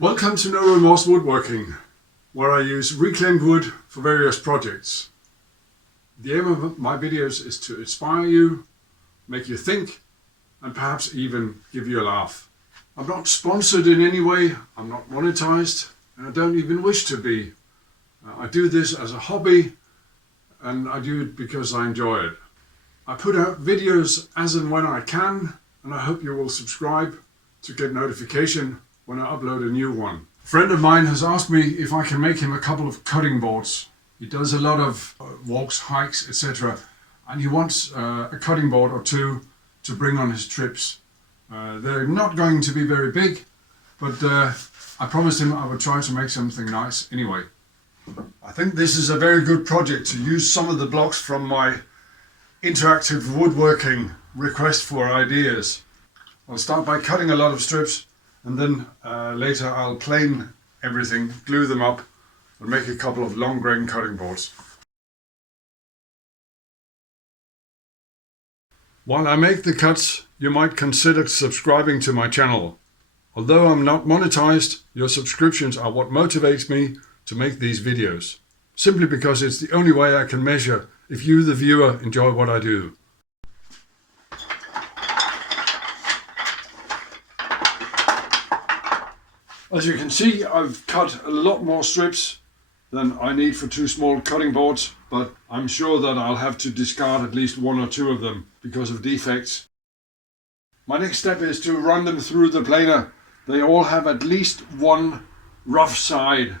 Welcome to No Remorse Woodworking, where I use reclaimed wood for various projects. The aim of my videos is to inspire you, make you think, and perhaps even give you a laugh. I'm not sponsored in any way, I'm not monetized, and I don't even wish to be. I do this as a hobby, and I do it because I enjoy it. I put out videos as and when I can, and I hope you will subscribe to get notification when I upload a new one. A friend of mine has asked me if I can make him a couple of cutting boards. He does a lot of walks, hikes, etc. And he wants a cutting board or two to bring on his trips. They're not going to be very big, but I promised him I would try to make something nice anyway. I think this is a very good project to use some of the blocks from my interactive woodworking request for ideas. I'll start by cutting a lot of strips, and then later I'll plane everything, glue them up, and make a couple of long grain cutting boards. While I make the cuts, you might consider subscribing to my channel. Although I'm not monetized, your subscriptions are what motivates me to make these videos. Simply because it's the only way I can measure if you, the viewer, enjoy what I do. As you can see, I've cut a lot more strips than I need for two small cutting boards, but I'm sure that I'll have to discard at least one or two of them because of defects. My next step is to run them through the planer. They all have at least one rough side.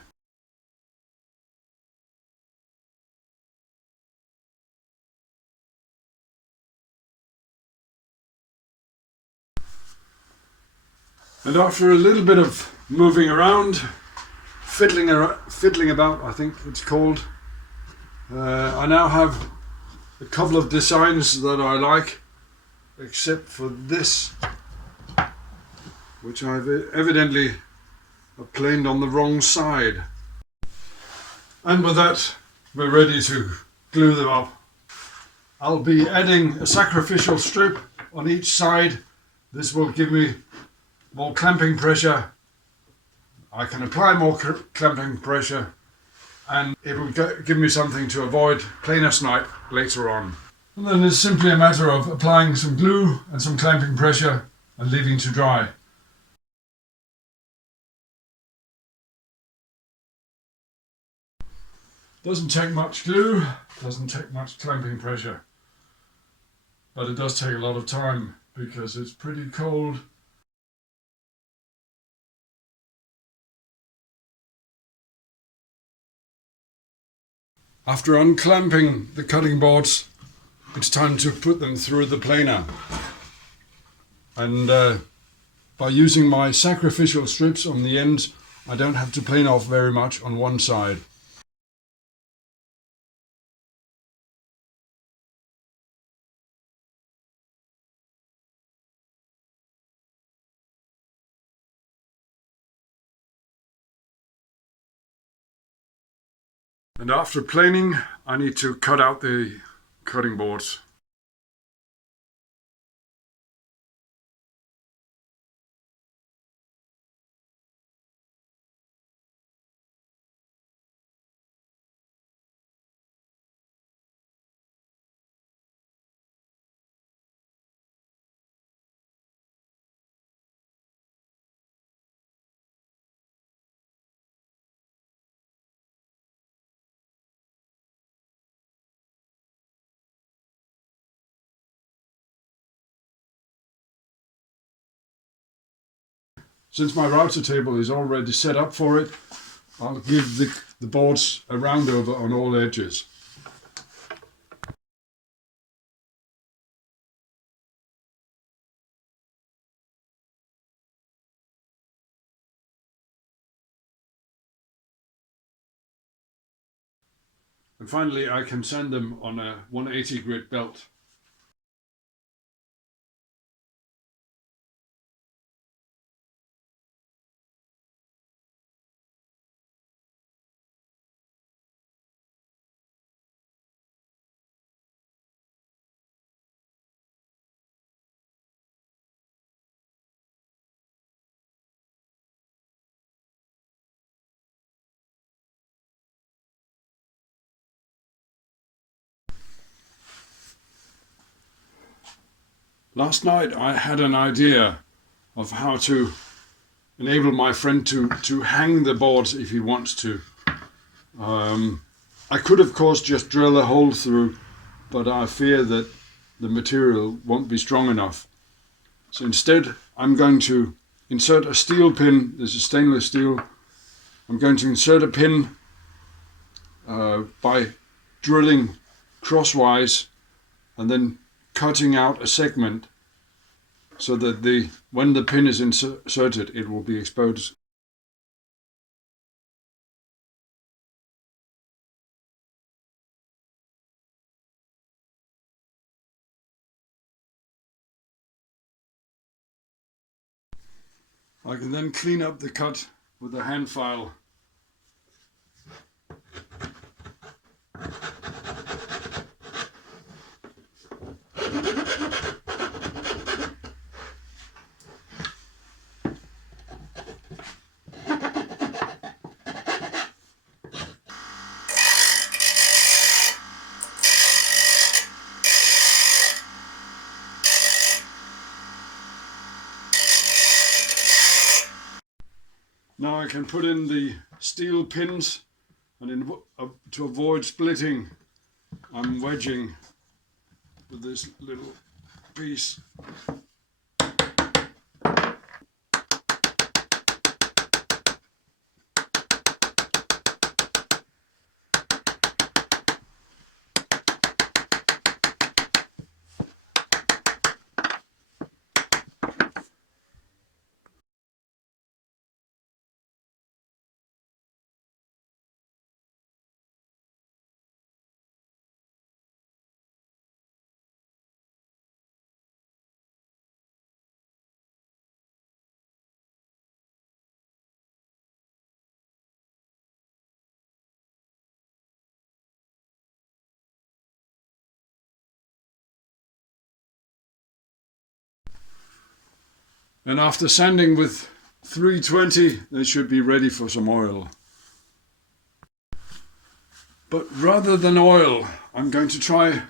And after a little bit of moving around, fiddling about, I think it's called, I now have a couple of designs that I like, except for this, which I've evidently planed on the wrong side. And with that, we're ready to glue them up. I'll be adding a sacrificial strip on each side. This will give me more clamping pressure. I can apply more clamping pressure, and it will give me something to avoid planer snipe later on. And then it's simply a matter of applying some glue and some clamping pressure and leaving to dry. Doesn't take much glue, doesn't take much clamping pressure, but it does take a lot of time because it's pretty cold. After unclamping the cutting boards, it's time to put them through the planer. And by using my sacrificial strips on the ends, I don't have to plane off very much on one side. And after planing, I need to cut out the cutting boards. Since my router table is already set up for it, I'll give the boards a round over on all edges. And finally, I can sand them on a 180 grit belt. Last night I had an idea of how to enable my friend to hang the boards if he wants to. I could of course just drill a hole through, but I fear that the material won't be strong enough. So instead I'm going to insert a steel pin. This is stainless steel. I'm going to insert a pin by drilling crosswise and then cutting out a segment so that when the pin is inserted it will be exposed. I can then clean up the cut with a hand file. Now I can put in the steel pins, and to avoid splitting, I'm wedging with this little piece. And after sanding with 320, they should be ready for some oil. But rather than oil, I'm going to try,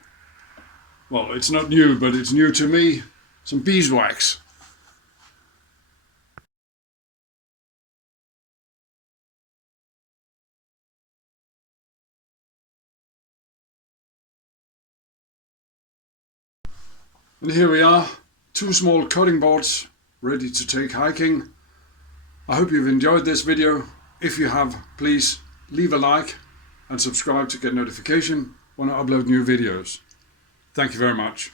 well, it's not new, but it's new to me, some beeswax. And here we are, 2 small cutting boards ready to take hiking. I hope you've enjoyed this video. If you have, please leave a like and subscribe to get notification when I upload new videos. Thank you very much.